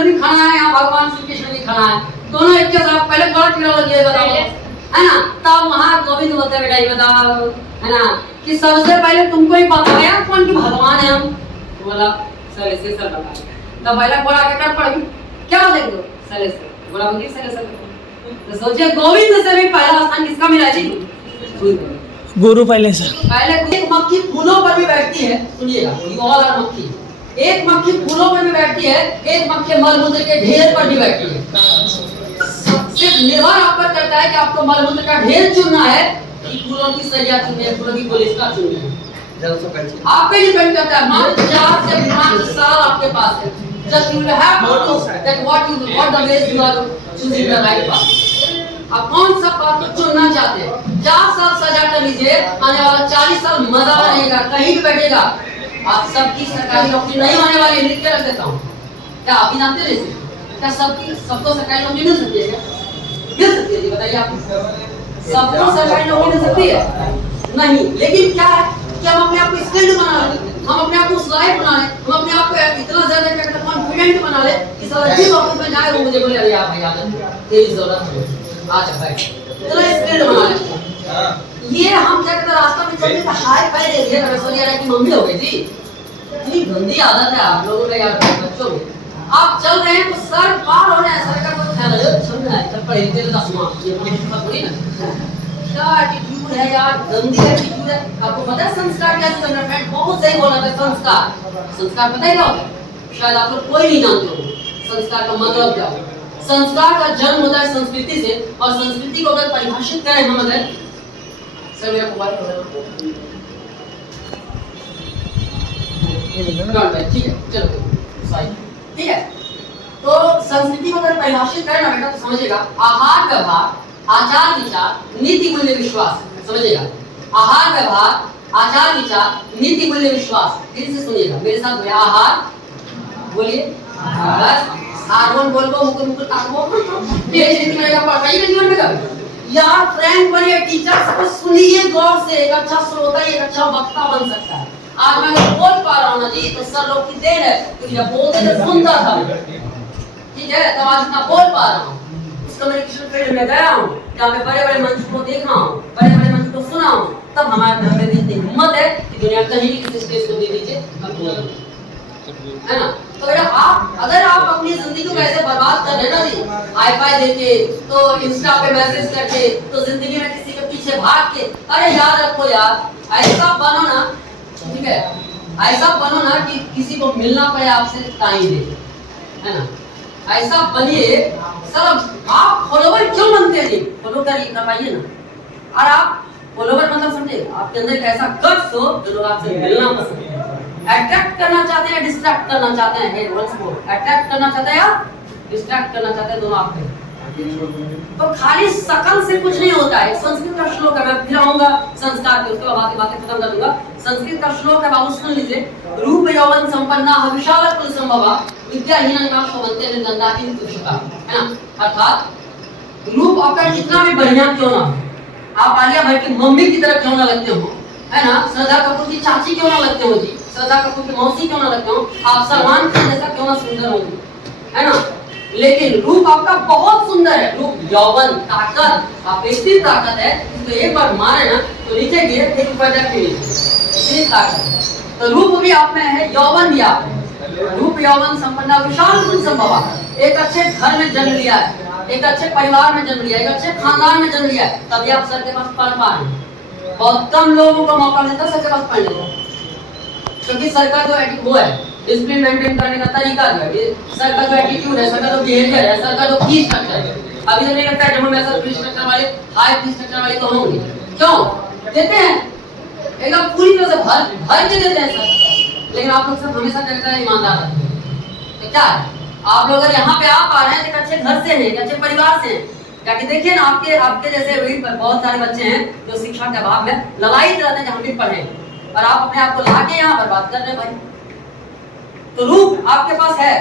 कृष्ण भी खाना है, यहाँ भगवान श्री कृष्ण भी खाना है, दोनों एक के साथ पहले बड़ा टिकड़ा लगिए बताओ, है ना? तब वहाँ गोविंद बोलते बेटा ये बताओ, है ना, कि सबसे पहले तुमको ही पता है कौन की भगवान है हम? बोला सर ऐसे सर बता। तब पहले बोला के कर पड़ी क्या देख दो सर ऐसे बोला मुझे सर ऐसे तो सोचिए गोविंद से भी पहला स्थान किसका मिला जी? गुरु पहले सर। पहले एक मक्खी फूलों पर भी बैठती है, सुनिएगा, यू ऑल आर मक्खी। एक मक्खी फूलों पर भी बैठती है, एक मक्खी मलमूत्र के ढेर पर भी बैठती है। सिर्फ निर्भर आप पर करता है कि आपको मलमूत्र का ढेर चुनना है कि फूलों की सरिया चुननी है, फूलों की गुलदस्ता चुननी है। आप पे डिपेंड करता है। मान 4 से 5 साल आपके पास है, just you will have to know that what the ways you are choosing the right path। आप कौन सा पाथ चुनना चाहते हैं? 4 साल सजा कर लीजिए, आने वाला 40 साल मजा रहेगा, कहीं भी बैठेगा। आप सबकी सरकारी नौकरी नहीं होने वाली, लिख के रख देता हूँ। क्या आप ही जानते हैं? क्या सबको सरकारी नौकरी मिल सकती है? क्या मिल सकती है? बताइए आप, सबको सरकारी नौकरी मिल सकती है? नहीं। लेकिन क्या है कि हम अपने आप को स्किल्ड बना लें, हम अपने आप को लायक बना लें, हम अपने आप को इतना ज्यादा कॉन्फिडेंट बना लें कि सारा जिस ऑफिस में जाए वो मुझे बोले अरे आप भैया तेरी जरूरत है आज भाई, इतना स्किल्ड बना लें। ये हम क्या कहते हैं रास्ता में चलते तो हाय फाय दे दिया, सोनिया राय की मम्मी हो गई जी। इतनी गंदी आदत है आप लोगों का यार, बच्चों में आप चल रहे हैं तो सर पार हो रहे हैं, सर का कोई ख्याल है चल रहा है, चल पड़े तेरे 10वां ये थोड़ी ना। क्या एटीट्यूड है यार, गंदी एटीट्यूड है। आपको पता है संस्कार कैसे करना? फ्रेंड बहुत सही बोला था, संस्कार पता है क्या होता है? शायद आप लोग कोई नहीं जानते हो संस्कार का मतलब क्या है। संस्कार का जन्म होता है संस्कृति से, और संस्कृति को अगर परिभाषित करें हम, अगर सर मेरा मोबाइल ठीक है चलो ठीक है। तो संस्कृति को अगर परिभाषित करें ना बेटा तो समझिएगा, आहार व्यवहार, आचार विचार, नीति मूल्य विश्वास। समझिएगा, आहार व्यवहार, आचार विचार, नीति मूल्य विश्वास। फिर से सुनिएगा मेरे साथ बोलिए, आहार बोलिए, बस हार्मोन बोलबो मुकुल मुकुल ताकबो ये हिंदी में का पढ़ाई जीवन में कब यार फ्रेंड बनिए, टीचर्स को सुनिए गौर से, एक अच्छा श्रोता एक अच्छा वक्ता बन सकता है। आज मैं बोल पा रहा हूँ ना जी तो सर लोग की देन है, क्योंकि जब बोलते थे सुनता था, ठीक है, तब आज इतना बोल पा रहा हूँ। इस कम्युनिकेशन फील्ड में गया हूँ, जहाँ पे बड़े बड़े मंच को देखा हूँ, बड़े बड़े मंच को सुना हूँ, तब हमारे घर में इतनी हिम्मत है कि दुनिया कहीं भी किसी स्टेज को दे दीजिए, है ना। तो बेटा आप अगर आप अपनी जिंदगी को ऐसे बर्बाद कर रहे ना जी, हाई फाई देके, तो इंस्टा पे मैसेज करके, तो जिंदगी में किसी के पीछे भाग के, अरे याद रखो यार ऐसा बनो ना, ठीक है, ऐसा बनो ना कि किसी को मिलना पड़े आपसे टाइम दे, है ना। ऐसा बनिए सर। आप फॉलोवर क्यों बनते हैं जी? फॉलो करवाइए ना। और आप फॉलोवर मतलब समझे आपके अंदर एक ऐसा गट्स हो जो लोग आपसे मिलना पसंद है। अट्रैक्ट करना चाहते हैं, डिस्ट्रैक्ट करना चाहते हैं, वंस मोर अट्रैक्ट करना चाहते हैं या डिस्ट्रैक्ट करना चाहते हैं, दोनों आप हैं। तो खाली शकल से कुछ नहीं होता है। संस्कृत का श्लोक है, मैं फिर आऊंगा संस्कार के, उसके बाद बातें खत्म कर दूंगा। संस्कृत का श्लोक है, बाबू सुन लीजिए। रूप यौवन संपन्ना विशाल कुल संभवा विद्याहीन का शोभन्ते निर्गंधाहीन तुष्टा, है ना। अर्थात रूप आपका कितना भी बढ़िया क्यों ना, आप आलिया भट्ट की मम्मी की तरह क्यों ना लगते हो, है ना, श्रद्धा कपूर की चाची क्यों ना लगते हो जी, श्रद्धा कपूर की मौसी क्यों ना लगते हो, आप सलमान खान जैसा क्यों ना सुंदर हो, है ना, लेकिन रूप आपका बहुत सुंदर है। रूप यौवन ताकत, आप इतनी ताकत है तो एक बार मारे ना तो नीचे गिरे फिर ऊपर जाके इतनी ताकत है। तो रूप भी आप में है, यौवन भी आप में। रूप यौवन संपन्ना विशाल कुल संभवा, एक अच्छे घर में जन्म लिया है, एक अच्छे परिवार में जन्म लिया है, एक अच्छे खानदान में जन्म लिया है, तभी आप सर के पास पढ़ पा रहे हैं। बहुत कम लोगों को मौका मिलता है सर के पास पढ़ने का, क्योंकि सर का जो वो है डिसिप्लिन मेंटेन करने का तरीका जो है, सर का जो एटीट्यूड है, सर का जो बिहेवियर है, सर का जो फीस स्ट्रक्चर है, अभी तो नहीं लगता है जब हम ऐसा फीस स्ट्रक्चर वाले हाई फीस स्ट्रक्चर वाले तो होंगे। क्यों देते हैं? एकदम पूरी तरह से भर के देते हैं सर, लेकिन आप लोग सब हमेशा कहते हैं ईमानदार रहते हैं। तो क्या है, आप लोग अगर यहाँ पे आ पा रहे हैं तो अच्छे घर से हैं, एक अच्छे परिवार से हैं, ताकि देखिए ना आपके जैसे वही बहुत सारे बच्चे हैं जो शिक्षा के अभाव में ललायित रहते हैं जहाँ भी पढ़े, और आप अपने आप को ला के यहाँ बर्बाद कर रहे हैं भाई। तो रूप आपके पास है,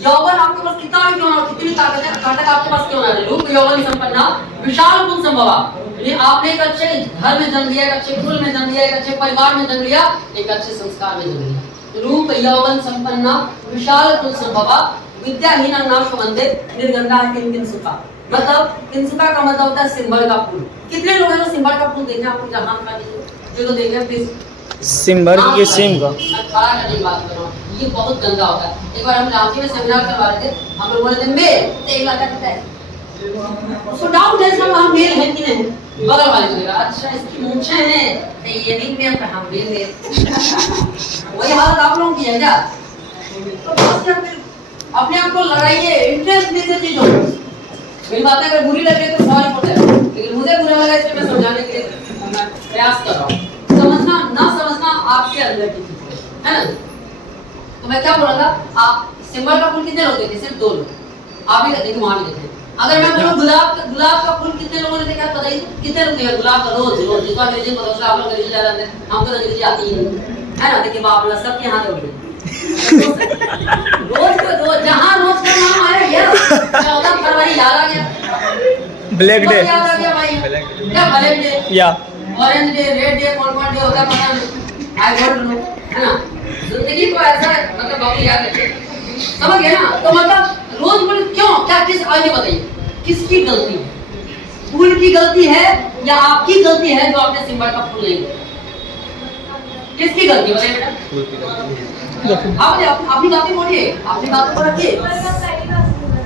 यौवन आपके पास कितना भी क्यों ना, कितनी ताकत है, ताकत आपके पास क्यों ना है, रूप यौवन संपन्ना विशाल गुण संभवा। ये आपने एक अच्छे घर में जन्म लिया, एक अच्छे कुल में जन्म लिया, एक अच्छे परिवार में जन्म लिया, एक अच्छे संस्कार में जन्म लिया। रूप यौवन संपन्ना विशाल गुण संभवा विद्याहीन नाम संबंधे निर्गंधा किंसुका। मतलब किंसुका का मतलब होता है सिंबल का फूल। कितने लोग हैं जो सिंबल का फूल देखे? आपको जहां का जो तो देखे प्लीज। सिम्बर के सिम का खड़ा करने की बात कर रहा हूँ, ये बहुत गंदा होता है। एक बार हम रांची में सेमिनार करवा रहे थे, हम लोग बोले थे मेल, तो एक लड़का कहता है उसको डाउट है इसका वहाँ मेल है कि नहीं। बगल वाले को देखा, अच्छा इसकी मूंछें हैं तो ये भी मेल पर हम भी मेल। वही हालत आप लोगों की है क्या? तो बस क्या फिर अपने आप को लड़ाइए इंटरेस्ट दीजिए चीजों में। मेरी बातें अगर बुरी लगे तो सॉरी फॉर दैट, लेकिन मुझे बुरा लगा इसलिए मैं समझाने के लिए मैं प्रयास कर रहा हूँ। समझना ना समझना आपके अंदर की चीज है ना। तो मैं क्या बोल रहा था, आप सिंबल का फूल कितने लोग देखे? सिर्फ 2 लोग। आप भी देखे, वहां भी देखे। अगर मैं बोलूं गुलाब का फूल कितने लोगों ने देखा बताइए? कितने लोग देखे गुलाब का? रोज जिसको अंग्रेजी पता है आप लोग अंग्रेजी ज्यादा जानते हैं, हमको अंग्रेजी आती है ना। देखिए बाप रे सबके हाथ उठ गए। रोज जहां रोज का नाम आया गया 14 फरवरी याद आ गया, ब्लैक डे याद आ गया भाई। क्या ब्लैक डे या ऑरेंज डे, रेड डे, कौन डे होता है पता नहीं, आई डोंट नो, है ना। जिंदगी को ऐसा मतलब बाबू याद रखिए, समझ गए ना। तो मतलब रोज बोले क्यों, क्या किस आगे बताइए किसकी गलती है? फूल की गलती है या आपकी गलती है जो आपने सिंबल का फूल नहीं लिया? किसकी गलती है बताइए बेटा? आपने अपनी बातें बोलिए, अपनी बातों को रखिए।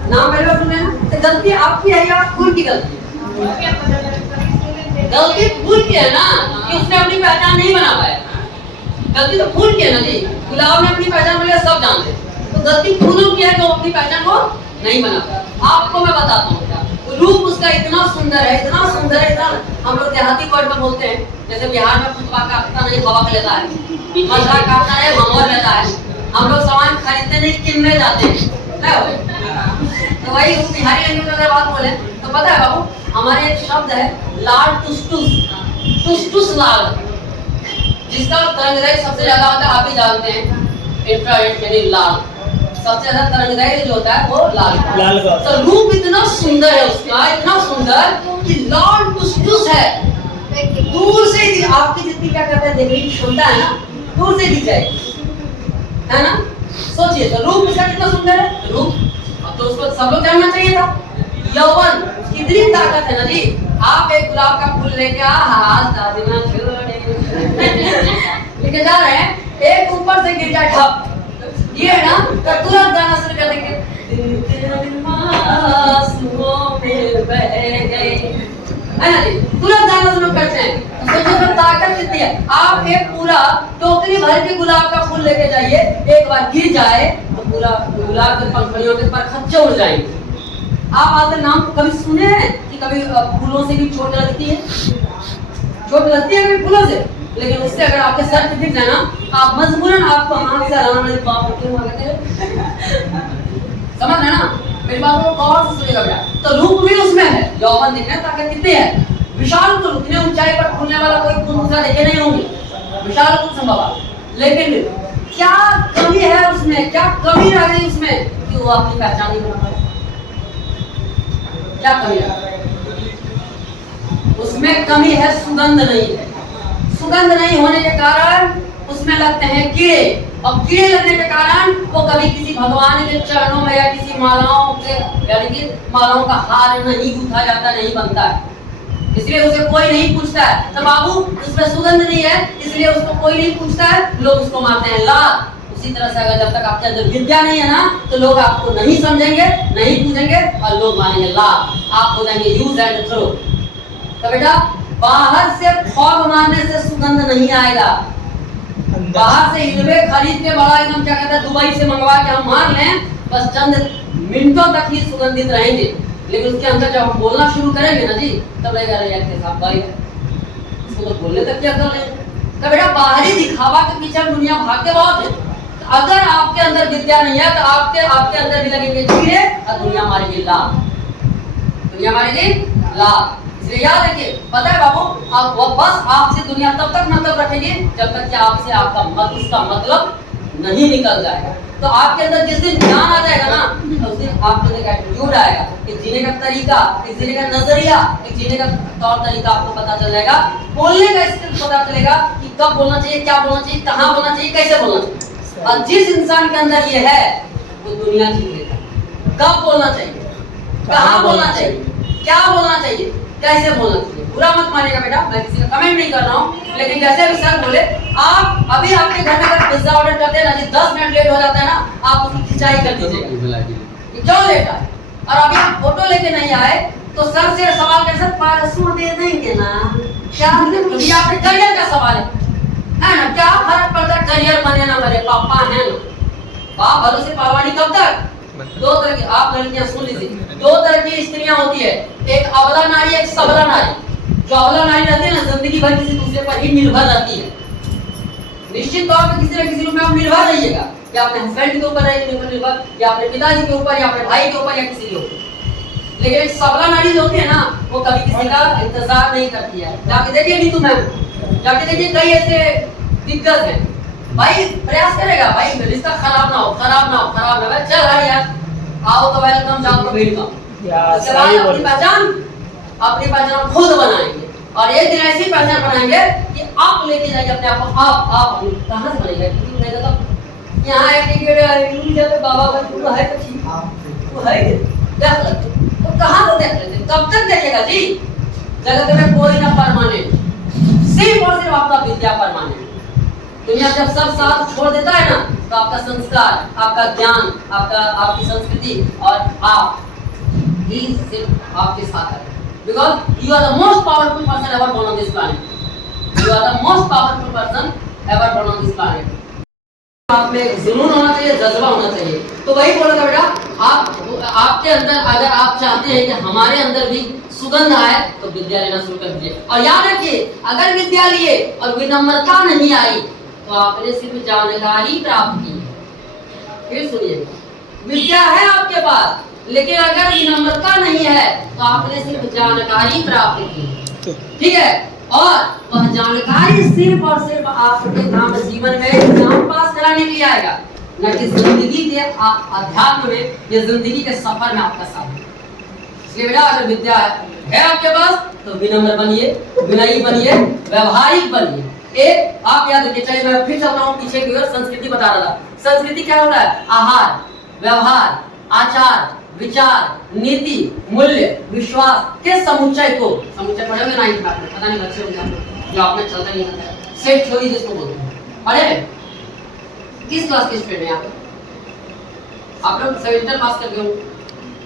नाम पहले बार सुने ना, तो गलती आपकी है या फूल की गलती है? गलती फूल की है ना कि उसने अपनी पहचान नहीं बना पाया। गलती तो फूल की है ना जी। गुलाब ने अपनी पहचान बनाई, सब जानते हैं। तो गलती फूलों की है जो अपनी पहचान को नहीं बना पाया। आपको मैं बताता हूँ रूप उसका इतना सुंदर है, इतना सुंदर है, इतना हम लोग देहाती वर्ड में बोलते हैं। जैसे बिहार में फुटबा काटता नहीं हवा लेता है, मजरा काटता है भंवर लेता है। हम लोग सामान खरीदते नहीं किनने जाते हैं। तो वही बिहारी लैंग्वेज अगर बात बोले तो पता है बाबू, हमारे एक शब्द है लाल टुसटुस, टुसटुस लाल, जिसका तरंगदैर्घ्य सबसे ज्यादा होता है, आप भी जानते हैं इंफ्रारेड यानी लाल। सबसे ज्यादा तरंगदैर्घ्य जो होता है वो लाल का। तो रूप इतना सुंदर है उसका, इतना सुंदर कि लाल टुसटुस है। दूर से ही आपकी जितनी क्या कहते हैं देखने की क्षमता है ना, दूर से दिख जाएगी, है ना। सोचिए तो रूप इसका कितना सुंदर है। रूप अब तो उसको सब लोग जानना चाहिए था। यौवन कितनी ताकत है ना जी। आप एक गुलाब का फूल लेके लेके जा रहे हैं, एक ऊपर से गिर जाए ठप, ये है ना, तो तुरंत गाना शुरू कर देंगे, है ना जी, तुरंत गाना शुरू करते हैं। तो सोचिए ताकत कितनी है। आप एक पूरा टोकरी भर के गुलाब का फूल लेके जाइए, एक बार गिर जाए तो पूरा गुलाब के पंखड़ियों के पर खच्चे उड़ जाएंगे। आप आज तक नाम कभी सुने हैं कि कभी फूलों से भी चोट लगती है? चोट लगती है कभी फूलों से, लेकिन उससे अगर आपके सर पे गिर जाए ना, आप मजबूरन आपको हाथ से हलाना नहीं, बाप क्यों मांगते हैं? समझ रहे ना मेरी बात को गौर से सुनिएगा बेटा। तो रूप भी उसमें है, यौवन दिखने ताकत कितनी है, विशाल को उतने ऊंचाई पर फूलने वाला कोई फूल दूसरा देखे नहीं होंगे, विशाल को संभव। लेकिन क्या कमी है उसमें, क्या कमी रह गई उसमें कि वो अपनी पहचान नहीं बना पाए? क्या कमी है उसमें? कमी है सुगंध नहीं है। सुगंध नहीं होने के कारण उसमें लगते हैं कीड़े, और कीड़े लगने के कारण वो कभी किसी भगवान के चरणों में या किसी मालाओं के यानी कि मालाओं का हार नहीं गूंथा जाता, नहीं बनता है, इसलिए उसे कोई नहीं पूछता है। तो बाबू उसमें सुगंध नहीं है इसलिए उसको कोई नहीं पूछता है, लोग उसको मारते हैं लात। उसी तरह से अगर जब तक आपके अंदर विद्या नहीं है ना तो लोग आपको नहीं समझेंगे, नहीं पूछेंगे और लोग मारेंगे लात, आप हो जाएंगे यूज एंड थ्रो। तो बेटा बाहर से फॉग मारने से सुगंध नहीं आएगा। बाहर से हिलवे खरीद के बड़ा एकदम क्या कहते हैं दुबई से मंगवा के हम मार लें, बस चंद मिनटों तक ही सुगंधित रहेंगे, लेकिन उसके अंदर जब हम बोलना शुरू करेंगे ना जी तब लगेगा यार के साथ भाई इसको तो बोलने तक क्या कर लेंगे। तो बेटा बाहरी दिखावा के पीछे दुनिया भागते बहुत है। तो अगर आपके अंदर विद्या नहीं है तो आपके अंदर भी लगेंगे कीड़े और दुनिया मारेगी लाभ, दुनिया मारेगी लाभ। इसलिए याद रखिए, पता है बाबू आप वो बस आपसे दुनिया तब तक मतलब रखेगी जब तक कि आपसे आपका उसका मतलब नहीं निकल जाएगा। तो आपके अंदर जिस दिन ज्ञान आ जाएगा ना तो उस दिन आपके अंदर एटीट्यूड आएगा, एक जीने का तरीका, एक जीने का नजरिया, एक जीने का तौर तरीका आपको पता चल जाएगा। बोलने का स्किल पता चलेगा कि कब बोलना चाहिए, क्या बोलना चाहिए, कहाँ बोलना चाहिए, कैसे बोलना चाहिए। और जिस इंसान के अंदर ये है वो दुनिया जीत लेता है। कब बोलना चाहिए, कहाँ बोलना चाहिए, क्या बोलना चाहिए, कैसे बोलना चाहिए। बुरा मत मानिएगा बेटा, मैं किसी का कमेंट नहीं कर रहा हूँ, लेकिन जैसे भी सर बोले, आप अभी आपके घर में अगर पिज्जा ऑर्डर करते हैं ना जी, 10 मिनट लेट हो जाता है ना, आप उसकी खिंचाई कर दीजिएगा क्यों लेट आए। और अभी आप फोटो लेके नहीं आए तो सर से सवाल कर, सर परसों दे देंगे ना, क्या क्योंकि आपके करियर का सवाल है ना, क्या फर्क पड़ता है करियर बने ना बने, पापा है ना, बाप भरोसे पालवानी कब तक। दो तरह की, आप लड़कियां सुन लीजिए, दो तरह की स्त्रियां होती है, एक अबला नारी, एक सबला नारी। जो अबला नारी रहती है ना, जिंदगी भर किसी दूसरे पर ही निर्भर रहती है। निश्चित तौर पर किसी न किसी रूप में आप निर्भर रहिएगा, या अपने हस्बैंड के ऊपर निर्भर, या अपने पिताजी के ऊपर, या अपने भाई के ऊपर, या किसी के ऊपर। लेकिन एक सबला नारी जो होती है ना, वो कभी किसी का इंतजार नहीं करती है। जाके देखिए नीतू मैम, जाके देखिए कई ऐसे दिग्गज हैं, भाई प्रयास करेगा भाई रिश्ता खराब ना हो, खराब ना हो, खराब ना हो, चल भाई यार आओ तो वेलकम, जाओ तो वेलकम। उसके बाद अपनी पहचान खुद बनाएंगे, और एक दिन ऐसी पहचान बनाएंगे कि आप लेके जाइए अपने आप को, आप कहां से बनेगा, क्योंकि नहीं तो यहाँ एटीट्यूड बाबा भाई है तो ठीक, वो है देख लेते तो कहां से देख लेते, कब तक देखेगा जी। जगत में कोई ना परमानेंट, सिर्फ और सिर्फ आपका विद्या परमानेंट। दुनिया जब सब साथ छोड़ देता है ना, तो आपका संस्कार, आपका ज्ञान, आपकी संस्कृति और आप ही सिर्फ आपके साथ है। Because you are the most powerful person ever born on this planet. You are the most powerful person ever born on this planet. आप में जुनून होना चाहिए, जज्बा होना चाहिए। तो वही बोला था बेटा, आपके अंदर अगर आप चाहते हैं कि हमारे अंदर भी सुगंध आए, तो विद्या लेना शुरू कर दीजिए। और याद रखिए, अगर विद्या लिए और विनम्रता नहीं आई, तो आपने सिर्फ जानकारी प्राप्त की। फिर सुनिए, विद्या है आपके पास, लेकिन अगर विनम्रता नहीं है तो आपने सिर्फ जानकारी प्राप्त की, ठीक है। और वह जानकारी सिर्फ और सिर्फ आपके काम जीवन में एग्जाम पास कराने के लिए आएगा, न कि जिंदगी के अध्यात्म में या जिंदगी के सफर में आपका साथ। इसलिए बेटा, अगर विद्या है आपके पास तो विनम्र बनिए, विनयी बनिए, व्यवहारिक बनिए। एक आप याद रखिए, चलिए मैं फिर चलता हूँ पीछे की ओर। संस्कृति बता रहा था, संस्कृति क्या होता है? आहार, व्यवहार, आचार, विचार, नीति, मूल्य, विश्वास के समुच्चय को, समुच्चय पढ़ोगे नाइन्थ क्लास में, पता नहीं बच्चे होंगे जो आपने चलता नहीं आता है, सेट थ्योरी जिसको बोलते हैं। अरे किस क्लास के स्टूडेंट हैं आप लोग? 7th पास कर गए हो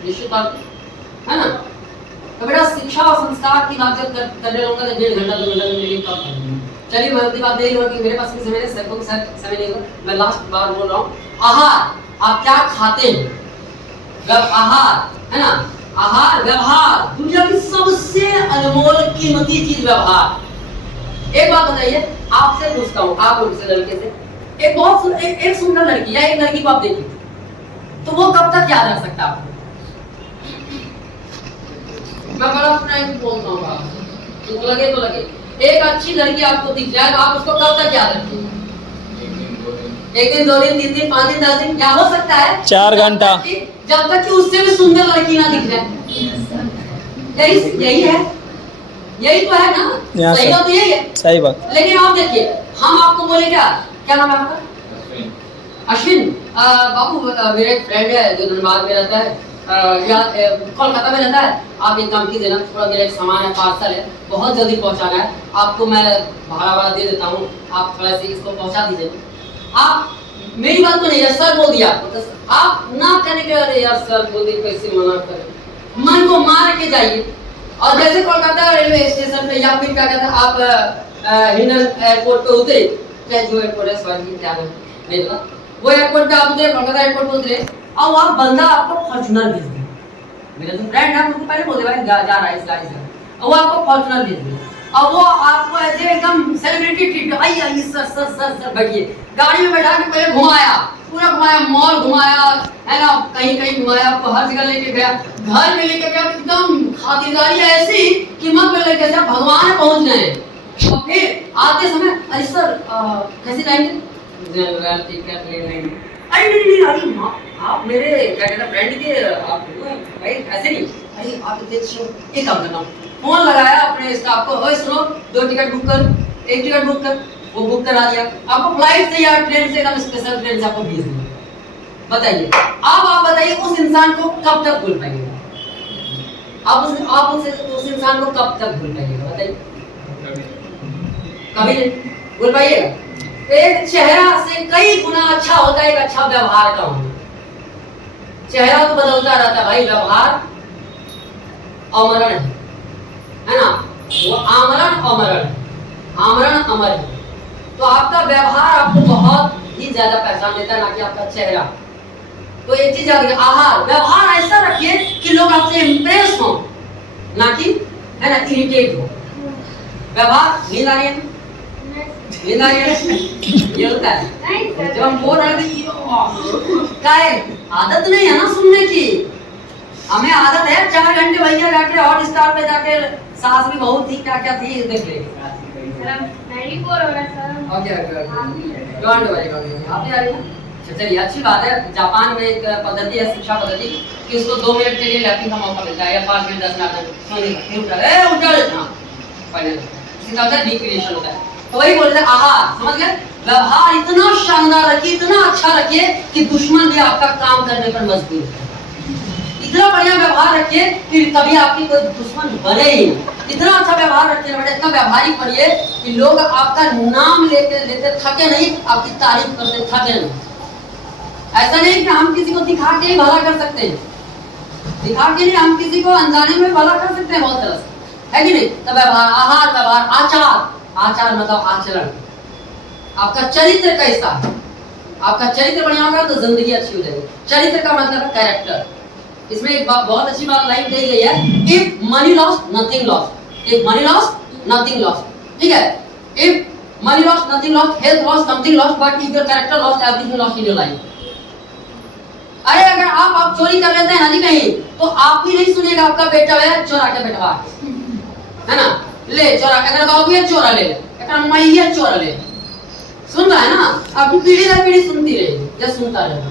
निश्चित बात है ना। तो बेटा शिक्षा और संस्कार की बात जब करने लगूंगा तो 1.5 घंटा 2 घंटा मिलेगी कब करूंगा। चलिए मैं अपनी बात नहीं होगी, मेरे पास भी समय नहीं होगा, मैं लास्ट बार बोल रहा हूँ। आहार, आप क्या खाते हैं, आहार है ना, आहार, व्यवहार, दुनिया की सबसे अनमोल कीमती चीज व्यवहार। एक बात बताइए, आपसे पूछता हूँ, आप लोग से, लड़के से, एक सुंदर लड़की या एक लड़की को आप देखिए, तो वो कब तक याद रख सकता है? मैं बड़ा फ्रैंक बोलता हूँ, तो लगे तो लगे, एक अच्छी लड़की आपको दिख जाए तो आप उसको कब तक याद रखेंगे? 1 दिन, 2 दिन, 3 दिन, 5 दिन, 10 दिन, क्या हो सकता है? 4 घंटा, जब तक कि उससे भी सुंदर लड़की ना दिख जाए। यही है, यही तो है ना, सही बात तो यही है, सही बात। लेकिन आप देखिए, हम आपको बोले क्या नाम है आपका? अश्विन बाबू, मेरा एक फ्रेंड है जो धनबाद में रहता है, या कोलकाता में रहता है। आप एक काम कीजिए ना, थोड़ा मेरा एक सामान है, पार्सल है, बहुत जल्दी पहुंचाना है आपको, मैं भाड़ा दे देता हूँ, आप थोड़ा सा इसको पहुंचा दीजिए। आप मेरी बात को नहीं, यार सर बोल दिया तो आप ना करने के, अरे यार सर बोल दिए, कैसे मना करें, मन को मार के जाइए। और जैसे कोलकाता रेलवे स्टेशन पे या फिर क्या कहता है, आप हिंडन एयरपोर्ट पे उतरे, चाहे जो एयरपोर्ट है, सॉरी क्या है नहीं पता, वो एयरपोर्ट पे आप उतरे, कोलकाता एयरपोर्ट पे उतरे, और वहाँ बंदा आपको फॉर्च्यूनर भेज दिया। मेरा जो फ्रेंड है मुझको पहले बोल दे भाई जा रहा है इस गाड़ी से, और वो आपको फॉर्च्यूनर भेज दिया, और वो आपको ऐसे एकदम सेलिब्रिटी ट्रीट, आइए सर बैठिए, गाड़ी में बैठा के पहले घुमाया, पूरा घुमाया, मॉल घुमाया है ना, कहीं घुमाया, आपको हर जगह लेके गया, घर में लेके गया, एकदम खातिरदारी ऐसी कि मत में लेके जा, भगवान पहुंच गए। और फिर आते समय, अरे सर कैसे जाएंगे? अरे नहीं, आप मेरे क्या कहते हैं फ्रेंड के, आप भाई ऐसे नहीं, अरे आप एक काम करना, फोन लगाया अपने स्टाफ को, ओए सुनो 2 टिकट बुक कर, 1 टिकट बुक कर, वो बुक करा दिया, आपको फ्लाइट से या ट्रेन से, एकदम स्पेशल ट्रेन से आपको भेज दिया। बताइए, अब आप बताइए उस इंसान को कब तक भूल पाएंगे? आप उस इंसान को कब तक भूल पाएंगे बताइए? कभी नहीं भूल पाइएगा। एक चेहरा से कई गुना अच्छा होता है एक अच्छा व्यवहार का होना। चेहरा तो बदलता रहता है भाई, व्यवहार अमरण है ना, वो आमरण अमरण है, आमरण अमर है। तो आपका व्यवहार आपको बहुत ही ज्यादा पहचान देता है, ना कि आपका चेहरा। तो एक चीज याद रखिए, आहार व्यवहार ऐसा रखिए कि लोग आपसे इंप्रेस हो, ना कि है ना इरिटेट हो। व्यवहार नींद आ रही है, नींद आ रही है, ये होता है जब हम बोल रहे थे क्या है, आदत नहीं है ना सुनने की। हमें आदत है 4 घंटे भैया जाके हॉट स्टार पे जाके सास भी बहुत थी क्या क्या थी देख ले। ओके डोंट वरी आप ही आ रही है। चलिए अच्छी बात है। जापान में एक पद्धति है, शिक्षा पद्धति, कि उसको 2 मिनट के लिए लैपिंग का मौका मिलता है, या 5 मिनट 10 मिनट उठा लेना पहले इसका होता है डिक्रिएशन होता है। तो वही बोलते हैं आहार, समझ गए? व्यवहार इतना शानदार रखिए, इतना अच्छा रखिए कि दुश्मन भी आपका काम करने पर मजबूर है। इतना बढ़िया व्यवहार रखिए कि कभी आपकी कोई दुश्मन बने ही नहीं। इतना अच्छा व्यवहार रखिए बेटा, इतना व्यवहारिक बनिए कि लोग आपका नाम लेते थके नहीं, आपकी तारीफ करते थके नहीं। ऐसा नहीं कि हम किसी को दिखा के ही भला कर सकते हैं, दिखा के नहीं, हम किसी को अनजाने में भला कर सकते हैं बहुत तरह से, है कि नहीं? तो व्यवहार, आहार, व्यवहार, आचार, आचार मतलब आचरण, आपका चरित्र कैसा है। आपका चरित्र बढ़िया होगा तो जिंदगी अच्छी हो जाएगी। चरित्र का मतलब है कैरेक्टर। इसमें एक बहुत अच्छी बात लाइन दी गई है, if money loss nothing loss, if money loss nothing loss, ठीक है? If money loss nothing loss, health loss something loss, but if your character loss everything loss in your life. अरे अगर आप चोरी कर लेते हैं ना जी कहीं, तो आप भी नहीं सुनिएगा आपका बेटा है चोरा के बेटवा है ना, ले चोरा, अगर बाबू ये चोरा ले, अगर मई ये चोरा ले, सुन रहा है ना, आपकी पीढ़ी दर पीढ़ी सुनती रहेगी, या सुनता रहेगा।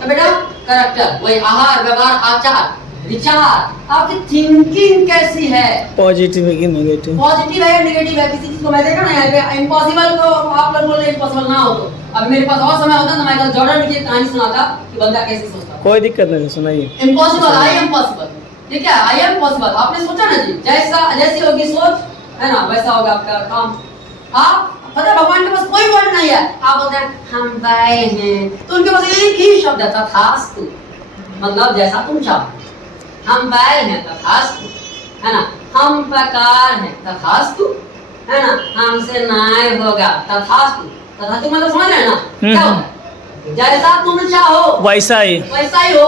तो बेटा कैरेक्टर, वही आहार, व्यवहार, आचार, विचार, आपकी थिंकिंग कैसी है, पॉजिटिव है कि नेगेटिव, पॉजिटिव है या नेगेटिव है। किसी चीज को मैं देखा ना यहाँ पे इम्पॉसिबल को आप लोग बोल रहे इम्पॉसिबल ना हो, तो अब मेरे पास और समय होता तो माइकल जॉर्डन की कहानी सुनाता कि बंदा कैसे सोचता। कोई दिक्कत नहीं, सुनाइए। इम्पॉसिबल, आई एम पॉसिबल, ठीक है, आई एम पॉसिबल। आपने सोचा ना जी, जैसी होगी सोच है ना, वैसा होगा आपका काम। आप पता है भगवान के पास कोई वर्ड नहीं है, आप बोलते हैं हम बैल हैं, तो उनके पास एक ही शब्द है तथास्तु, मतलब जैसा तुम चाहो। हम बैल हैं तथास्तु, है ना, हम प्रकार हैं तथास्तु, है ना, हमसे न्याय होगा तथास्तु। तथास्तु मतलब समझ रहे हैं ना क्या होता है? जैसा तुम चाहो वैसा ही हो।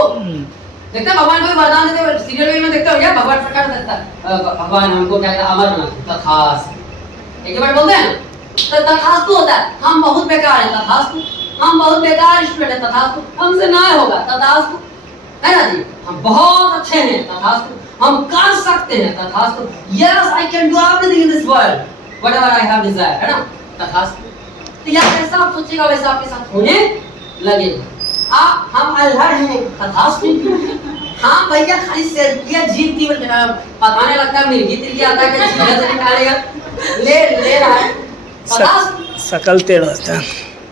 देखते हैं भगवान को वरदान देते, सीरियल में देखते हो क्या, भगवान प्रकार देता है, भगवान हमको क्या कहता है, अमर बना तथास्तु, एक बार बोलते हैं ना, तो तथास्तु होता है। हम बहुत बेकार हैं तथास्तु, हम बहुत बेकार स्टूडेंट हैं तथास्तु, हमसे न्याय होगा तथास्तु, है ना जी, हम बहुत अच्छे हैं तथास्तु, हम कर सकते हैं तथास्तु, yes I can do everything in this world whatever I have Dzire, है ना, तथास्तु। तो यार जैसा आप सोचिएगा वैसा आपके साथ होने लगेगा। आप हम अल्हड़ हैं तथास्तु, हाँ भैया खाली सेल्फियां जीत की पकाने लगता है, मिर्गी तिरगी आता है कि झील से निकालेगा, ले रहा है तथास्तु। सकल टेढ़ा होता है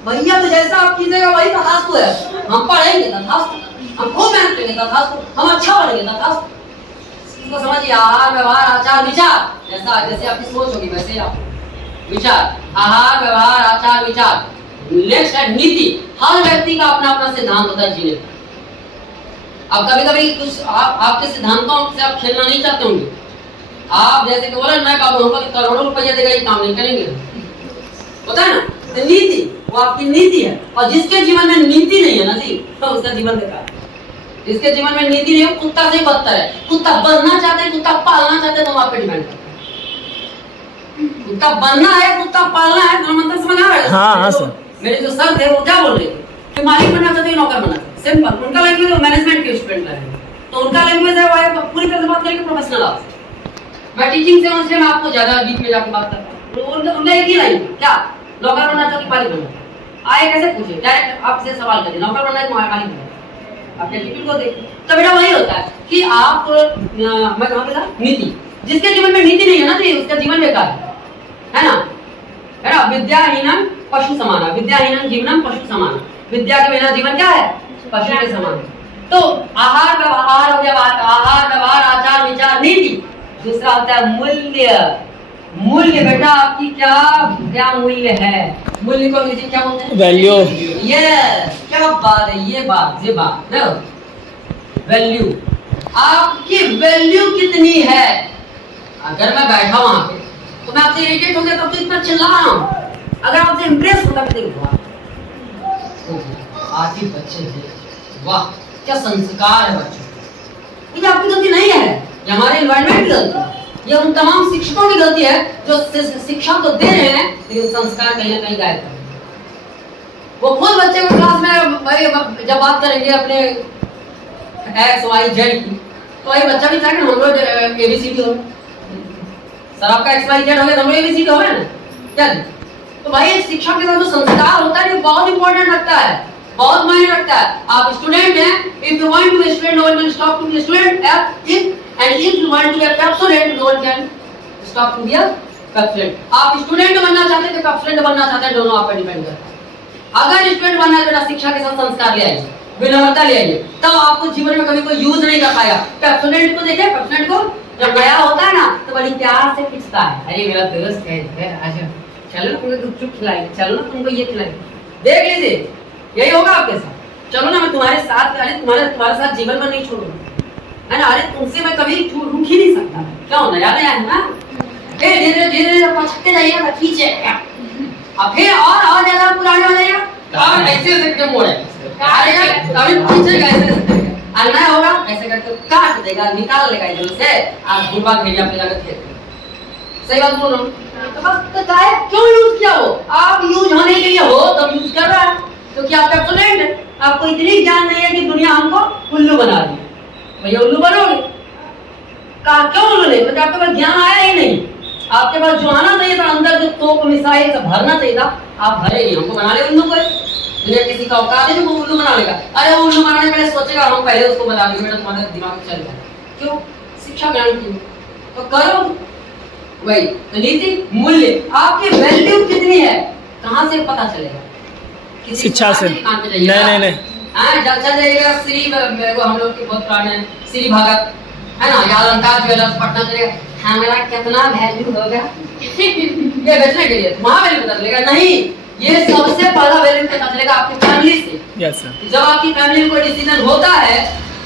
भैया, तो जैसा आप कीजिएगा वही तथास्तु है। हम पढ़ेंगे तथास्तु, हम खूब मेहनत करेंगे तथास्तु, हम अच्छा बनेंगे तथास्तु। इसको समझिए, आहार, व्यवहार, आचार, विचार, जैसे आपकी सोच होगी वैसे आप विचार, आहार, व्यवहार, आचार, विचार। नेक्स्ट है नीति। हर व्यक्ति का अपना अपना सिद्धांत होता है जीने का। अब कभी कभी कुछ आपके सिद्धांतों से आप खेलना नहीं चाहते होंगे। आप जैसे कि बोले मैं बाबू हमको करोड़ों रुपया देगा, ये काम नहीं करेंगे, होता है ना। तो नीति, वो आपकी नीति है। और जिसके जीवन में नीति नहीं है ना जी, तो उसका जीवन बेकार। जिसके जीवन में नीति नहीं है, कुत्ता से बदतर है। कुत्ता बनना चाहते हैं, कुत्ता पालना चाहते हैं, तो आप पे डिपेंड करता है। कुत्ता बनना है, कुत्ता पालना है, तो मतलब समझ आ रहा है? हाँ सर। मेरे जो सर थे वो क्या बोल रहे थे कि मालिक बनना चाहते हैं, नौकर बनना चाहते हैं, सिंपल। उनका लैंग्वेज मैनेजमेंट के स्टूडेंट है, तो उनका लैंग्वेज है वो पूरी तरह से बात करेंगे प्रोफेशनल आपसे। मैं टीचिंग से उनसे मैं आपको ज्यादा डीप में जाकर बात करता हूं। उनका एक ही लाइन क्या, नौकर बनना चाहते मालिक बनना। आए कैसे पूछे, डायरेक्ट आपसे सवाल करिए, नौकर बनना है तो मालिक बनना, अपने एटीट्यूड को देखिए। तो बेटा वही होता है कि आप मैं कहां पे था, नीति। जिसके जीवन में नीति नहीं है ना जी, उसका जीवन बेकार है ना, है ना। विद्याहीनम पशु समाना, विद्याहीनम जीवनम पशु समाना। विद्या के बिना जीवन क्या है, पशु के समान है। तो आहार व्यवहार हो गया बात, आहार व्यवहार आचार विचार नीति। दूसरा होता है मूल्य। मूल्य बेटा आपकी क्या क्या मूल्य है, मूल्य को अंग्रेजी क्या बोलते हैं? वैल्यू। यस, क्या बात है, ये बात ना, वैल्यू। आपकी वैल्यू कितनी है? अगर मैं बैठा वहां पे तो मैं आपसे इरिटेट हो गया तब तो इतना चिल्ला रहा हूं, अगर आपसे इंप्रेस होता तो वाह आज ही बच्चे थे, वाह क्या संस्कार है बच्चों। ये आपकी गलती नहीं है, ये हमारे एनवायरनमेंट की गलती है, ये उन तमाम शिक्षकों की गलती है जो शिक्षा तो दे रहे हैं लेकिन संस्कार कहीं ना कहीं गायब कर रहे हैं। वो खुद बच्चे को क्लास में जब बात करेंगे अपने एक्स वाई जेड की, तो ये बच्चा भी चाहे हम लोग एबीसीडी हो, सर आपका एक्स वाई जेड हो गया, हम लोग एबीसीडी हो गया ना क्या? तो भाई शिक्षा के साथ जो संस्कार होता है ये बहुत इंपॉर्टेंट रखता है, बहुत मायने रखता है। आप स्टूडेंट हैं, if you want to be student no one can stop to be student, if you want to be capsulate no one can stop to be capsulate. आप स्टूडेंट बनना चाहते हैं तो कैप्सुलेट बनना चाहते हैं, दोनों आप पर डिपेंड करता है। अगर स्टूडेंट बनना है बेटा शिक्षा के साथ संस्कार ले आइए, विनम्रता ले आइए, तब आपको जीवन में कभी कोई यूज नहीं कर पाएगा। कैप्सुलेट को देखिए, कैप्सुलेट को जब नया होता है ना तो बड़ी प्यार से खींचता है, अरे मेरा दोस्त है अच्छा चलो ना तुमको गुपचुप खिलाएंगे, चलो ना तुमको ये खिलाएंगे, देख लीजिए यही होगा आपके साथ। चलो ना मैं तुम्हारे साथ, अरे तुम्हारे साथ जीवन भर नहीं छोड़ूंगा, है ना, अरे तुमसे मैं कभी रुक ही नहीं सकता। क्यों नया नया है ना, फिर धीरे धीरे पछते जाइएगा खींचे, अब फिर और ज्यादा पुराने हो जाएगा और ऐसे करके मोड़े कभी पीछे कैसे अन्याय होगा, ऐसे करके काट देगा, निकाल लेगा इधर से, आप गुरबा भेजिए अपने जगह खेत। सही बात बोल रहा हूँ? तो बस गाय क्यों यूज किया हो? आप यूज होने के लिए हो तब यूज कर रहा है, क्योंकि आप कैप्सुलेट है, आपको इतनी ज्ञान नहीं है कि दुनिया हमको उल्लू बना दी। भैया उल्लू बनोगे कहा, क्यों उल्लू नहीं? क्योंकि आपके पास ज्ञान आया ही नहीं, आपके पास जो आना चाहिए था अंदर, जो तोप मिसाइल सब भरना चाहिए था, आप भरे नहीं। हमको बना ले उल्लू को, दुनिया किसी का औकात है जो वो उल्लू बना लेगा। अरे वो उल्लू बनाने पहले सोचेगा, हम पहले उसको बता देंगे बेटा तुम्हारे दिमाग में चल जाए। क्यों? शिक्षा ग्रहण की तो करो वही। तो नीति मूल्य, आपकी वैल्यू कितनी है कहाँ से पता चलेगा? किसी शिक्षा से नहीं हाँ चल जाइएगा श्री को, हम लोग के बहुत पुराने श्री भगत है ना, याद अंताज ज्वेलर्स पटना चलेगा, हमारा कितना वैल्यू होगा ये बेचने के लिए, वहाँ वैल्यू पता चलेगा नहीं। ये सबसे पहला वैल्यू पता चलेगा आपकी फैमिली से। Yes sir. जब आपकी फैमिली में कोई डिसीजन होता है,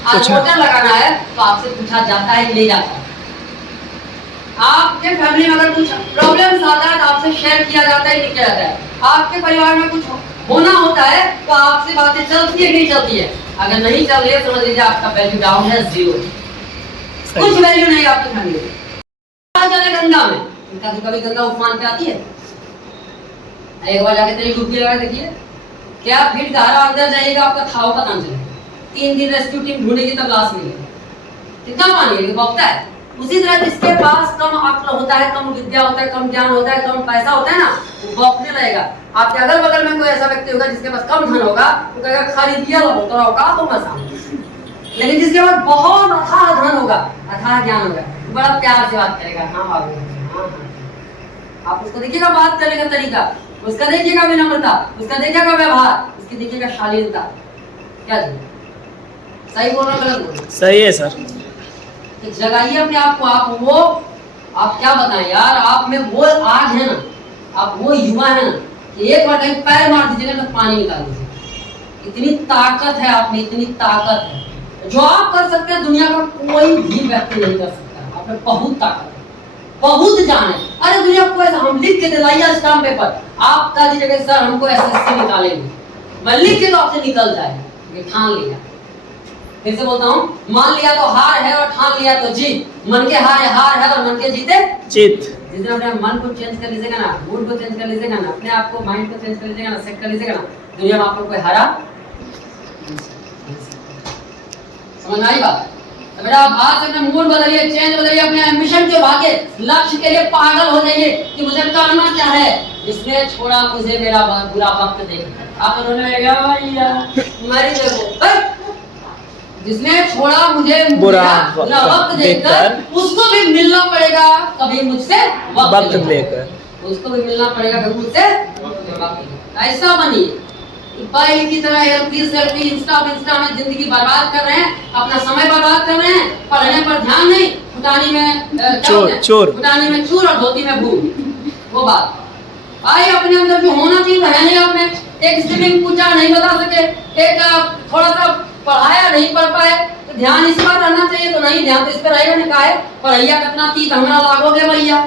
आज होटल लगाना है तो आपसे पूछा जाता है कि नहीं जाता। आपके फैमिली में अगर कुछ प्रॉब्लम्स आता है तो आपसे शेयर किया जाता है, नहीं किया जाता है। आपके परिवार में कुछ होना होता है तो आपसे बातें चलती है नहीं चलती है? अगर नहीं चल रही है समझ लीजिए आपका वैल्यू डाउन है, 0, कुछ वैल्यू नहीं आपकी फैमिली में। गंगा में कभी गंगा उफान पे आती है, एक बार जाके तेरी डुबकी लगा देखिए, क्या फीट गहरा अंदर जाइएगा आपका थाव पता नहीं चलेगा। 3 दिन रेस्क्यू टीम ढूंढेगी तब लाश मिलेगा, कितना पानी है बहता है। उसी तरह जिसके पास कम अक्ल होता है, कम विद्या होता है, कम ज्ञान होता है, कम पैसा होता है ना, वो बकने लगेगा। आपके अगल बगल में कोई ऐसा व्यक्ति होगा जिसके पास कम धन होगा, वो कहेगा खरीदिया लो तो औकात होगा सामने। लेकिन जिसके पास बहुत अथाह धन होगा, अथाह ज्ञान होगा, बड़ा प्यार से बात करेगा, हाँ बाबू हाँ। आप उसको देखिएगा बात करने का तरीका, उसका देखिएगा विनम्रता, उसका देखिएगा व्यवहार, उसकी देखिएगा शालीनता। क्या सही बोल रहा हूँ गलत बोल रहा हूँ? सही है सर। तो जगाइए अपने आप को, आप क्या बताएं यार, आप में वो आग है ना, आप वो युवा है ना कि एक बार कहीं पैर मार दीजिएगा तो पानी निकाल दीजिए। इतनी ताकत है आप में, इतनी ताकत है, जो आप कर सकते हैं दुनिया का कोई भी व्यक्ति नहीं कर सकता। आप में बहुत ताकत है, बहुत जान है। अरे दुनिया को ऐसा हम लिख के दिलाइए स्टाम्प पेपर, आप कह दीजिएगा सर हमको एसएससी निकालेंगे, मैं लिख के तो आपसे निकल जाएगा, ये ठान लिया। फिर से बोलता हूँ, मान लिया तो हार है और ठान लिया तो जीत। मन के हार है और मन के जीते जीत। जिस दिन अपने मन को चेंज कर लीजिएगा ना, मूड को चेंज कर लीजिएगा ना, अपने आप को माइंड को चेंज कर लीजिएगा ना, सेट कर लीजिएगा ना, दुनिया में आपको कोई हरा। समझ आई बात? तो बेटा आप आज से अपना मूड बदलिए, चेंज बदलिए, अपने एम्बिशन के भागे, लक्ष्य के लिए पागल हो जाइए कि मुझे करना क्या है। जिसने छोड़ा मुझे मेरा बुरा वक्त देख, आप रोने लगे भैया मरी देखो, जिसने छोड़ा मुझे बुरा वक्त देखकर, उसको भी मिलना पड़ेगा कभी मुझसे वक्त लेकर, उसको भी मिलना पड़ेगा कभी मुझसे। ऐसा बनिए, बैल की तरह सेल्फी इंस्टा में जिंदगी बर्बाद कर रहे हैं, अपना समय बर्बाद कर रहे हैं, पढ़ने पर ध्यान नहीं, फुटानी में चोर फुटानी में चूर और धोती में भूल। वो बात भाई अपने अंदर जो होना चाहिए है नहीं। आपने एक स्विमिंग पूछा नहीं बता सके, एक थोड़ा सा पढ़ाया नहीं पढ़ पाए, तो ध्यान इस पर रहना चाहिए, तो नहीं ध्यान तो इस पर रहेगा। नहीं कहा है पढ़ैया कितना तीत हमरा लागोगे भैया,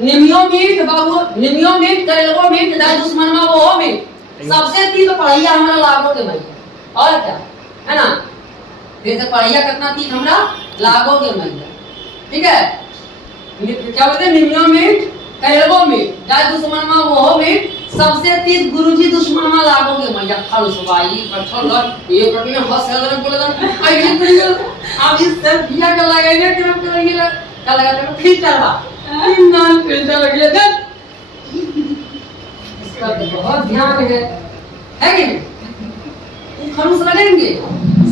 निमियो मीट बाबू, निमियो मीट करेलगो मीट दाई दुश्मन में वो हो मीट, सबसे तीत पढ़ैया हमरा लागोगे भैया। और क्या है ना, फिर से पढ़ैया कितना तीत हमरा लागोगे भैया। ठीक है, क्या बोलते हैं, निमियो मीट करेलगो मीट दाई दुश्मन में वो हो मीट, सबसे तीत गुरुजी दुश्मन में लागोगे मैया। खालू सुबाई पठल ये कभी में बस है बोले आई ये अब इस सब किया का लगाएंगे कि हम करेंगे क्या लगाते हैं फिल्टर बा इंसान फिल्टर लगे दे। इसका तो बहुत ध्यान है कि नहीं। खलूस लगेंगे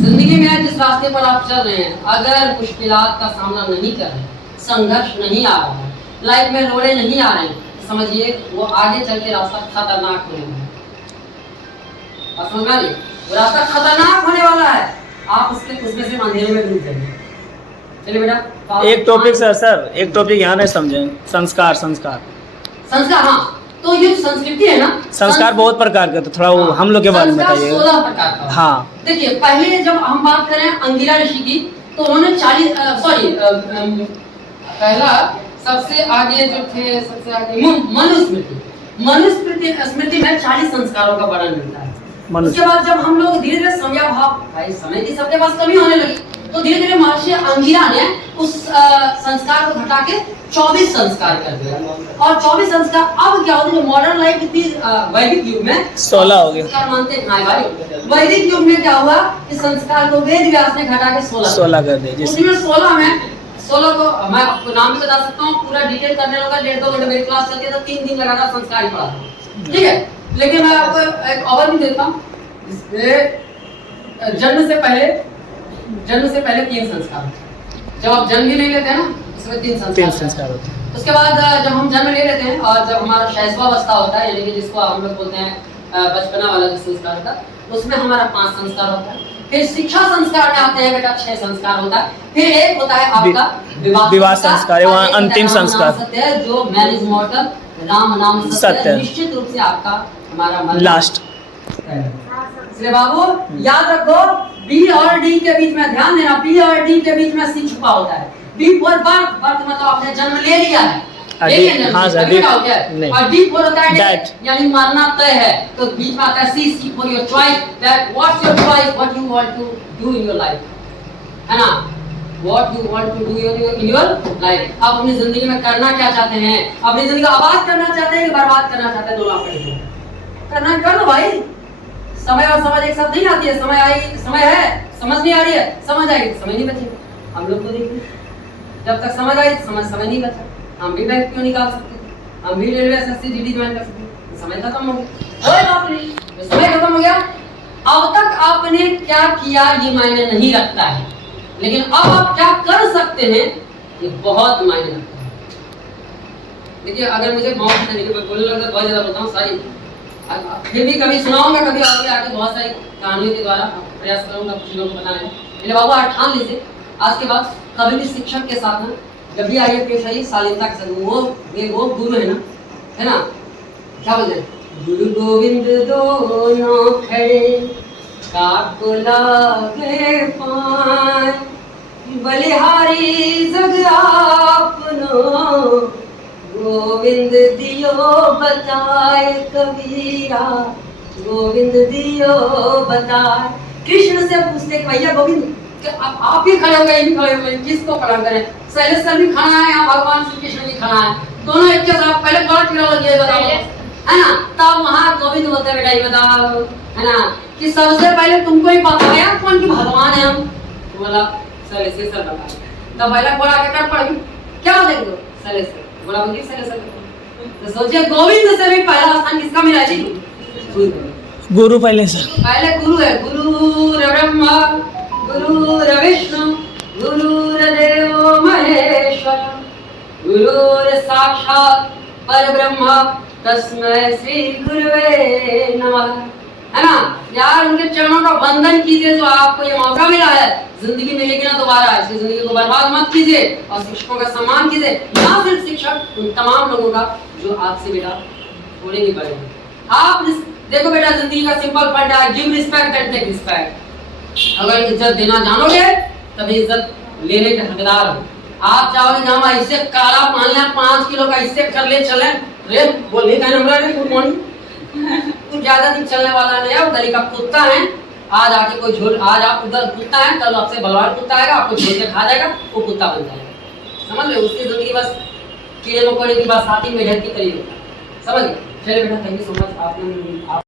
जिंदगी में। जिस रास्ते पर आप चल रहे हैं, अगर मुश्किलात का सामना नहीं कर रहे, संघर्ष नहीं आ रहा है, लाइफ में रोड़े नहीं आ रहे हैं, समझिए वो आगे चल के रास्ता खतरनाक होने वाला है। समझ में, वो रास्ता खतरनाक होने वाला है, आप उसमें से अंधेरे में डूब जाएंगे। चलिए बेटा एक टॉपिक सर एक टॉपिक यहाँ नहीं समझे, संस्कार। हाँ, तो ये संस्कृति है ना, संस्कार बहुत प्रकार का, तो थोड़ा वो हम लोग के बारे में बताइए। 16 प्रकार का। हाँ देखिए, पहले जब हम बात करें अंगिरा ऋषि की, तो उन्होंने 40 पहला सबसे आगे जो थे, सबसे आगे मनुस्मृति में 40 संस्कारों का वर्णन मिलता है। उसके बाद जब हम लोग धीरे धीरे समझा भाव भाई समय की सबके पास कमी होने लगी, तो धीरे धीरे महर्षि अंगिरा ने उस संस्कार को घटा के 24 संस्कार कर दिया। और 24 संस्कार अब क्या होते हैं, मॉडर्न लाइफ इतनी वैदिक युग में 16 हो गए संस्कार मानते हैं भाई। वैदिक युग में क्या हुआ, इस संस्कार को वेद व्यास ने घटा के 16 कर दिया। उसमें 16 को मैं आपको नाम भी बता सकता हूँ, पूरा डिटेल करने लगा 1.5-2 घंटे मेरी क्लास चलती है, तो 3 दिन लगातार संस्कार ही पढ़ा। ठीक है, लेकिन मैं आपको एक और भी देता हूँ। जन्म से पहले 3 संस्कार। जब आप जन्म भी नहीं लेते हैं ना, उसमें 3 संस्कार होते हैं। उसके बाद जब हम जन्म ले लेते हैं और जब हमारा शैशवावस्था होता है, यानी कि जिसको हम लोग बोलते हैं बचपना वाला जो संस्कार होता है, उसमें हमारा 5 संस्कार होता है। फिर शिक्षा संस्कार में आते हैं बेटा 6 संस्कार होता है। फिर एक होता है आपका विवाह संस्कार, वहाँ अंतिम संस्कार सत्य है, जो मैन इज मॉर्टल, राम नाम सत्य, निश्चित रूप से आपका हमारा लास्ट। इसलिए बाबू याद रखो, बी और डी के बीच में ध्यान देना, बी और डी के बीच में सी छुपा होता है। बी फॉर बर्थ मतलब आपने जन्म ले लिया है, और डी फॉर होता है यानी मरना तय है। तो बीच में आता है see for your choice, that what's your choice, what you want to do in your life, है ना, what you want to do in your life. आप अपनी जिंदगी में करना क्या चाहते हैं, अपनी जिंदगी को आबाद करना चाहते हैं कि बर्बाद करना चाहते हैं, दोनों आप करना कर लो भाई। समय और समझ एक साथ नहीं आती है, समय आएगी, समय है, समझ नहीं आ रही है, समझ आएगी तो समय नहीं बचेगा। हम लोग को देखिए, जब तक समझ आई समय नहीं बचा। हम भी बैंक क्यों निकाल सकते, हम भी रेलवे एसएससी जीडी ज्वाइन कर सकते, समय खत्म हो गया। समय खत्म हो गया, अब तक आपने क्या किया ये मायने नहीं रखता है, लेकिन अब आप क्या कर सकते हैं ये बहुत मायने रखता है। देखिए, अगर मुझे मौत देने के बोलने लगा बहुत ज्यादा बताऊं सारी, फिर भी कभी सुनाऊंगा, कभी आगे आके बहुत सारी कहानियों के द्वारा प्रयास करूंगा कुछ लोगों को बताने। मेरे बाबू आप ठान लीजिए, आज के बाद कभी भी शिक्षक के साथ ना, जब भी आइए पेश आइए शालीनता के साथ, वो गुरु है ना, क्या बोलते हैं, गुरु गोविंद दोनों खड़े काको लागे पाए, बलिहारी जग आपनो गोविंद दियो बताए कबीरा, गोविंद दियो बताए। कृष्ण से पूछते कि भैया गोविंद आप भी खड़े हो गए, भी खड़े हो गए, किसको खड़ा करें? शैलेश सर भी खड़ा है, यहाँ भगवान श्री कृष्ण भी खड़ा है, दोनों एक के साथ। पहले कौन खड़ा हो गया बताओ, है ना, तब वहाँ गोविंद बोलते बेटा ये बताओ, है ना, कि सबसे पहले तुमको ही पता है कौन की भगवान है हम? तो बोला शैलेश सर बता। तब पहले बोला क्या पढ़ क्या बोलेंगे शैलेश सर, बोला मुझे शैलेश सर। तो सोचिए गोविंद से भी पहला स्थान किसका मिला जी? गुरु पहले सर, पहले गुरु है, गुरु ब्रह्मा गुरुर्विष्णु गुरुर्देवो महेश्वर गुरुर साक्षात् परब्रह्म तस्मै श्री गुरुवे नमः। है ना यार, उनके चरणों का वंदन कीजिए। जो आपको ये मौका मिला है, जिंदगी मिलेगी ना दोबारा, इसकी जिंदगी को बर्बाद मत कीजिए और शिक्षकों का सम्मान कीजिए। ना सिर्फ शिक्षक, उन तमाम लोगों का जो आपसे बेटा थोड़े भी बड़े हैं। आप देखो बेटा, जिंदगी का सिंपल फंडा है, give respect and take respect. अगर इज्जत देना जानोगे तभी इज्जत लेने के हकदार हो। आप चाहोगे कि हम ऐसे काला पान लें, 5 किलो का इससे कर ले चले, अरे बोलने का नंबर है, गुड मॉर्निंग, तू ज्यादा दिन चलने वाला नहीं है, वो गली का कुत्ता है। आज आके कोई झोल, आज आप उधर कुत्ता है, कल आपसे बलवान कुत्ता आएगा, आपको झोल के खा जाएगा, वो कुत्ता बन जाएगा। समझ लो, उसकी जिंदगी बस कीड़े मकोड़े की बरसाती में ढेर की करी होता है। समझ गए? चलिए बेटा, थैंक यू सो मच। आपने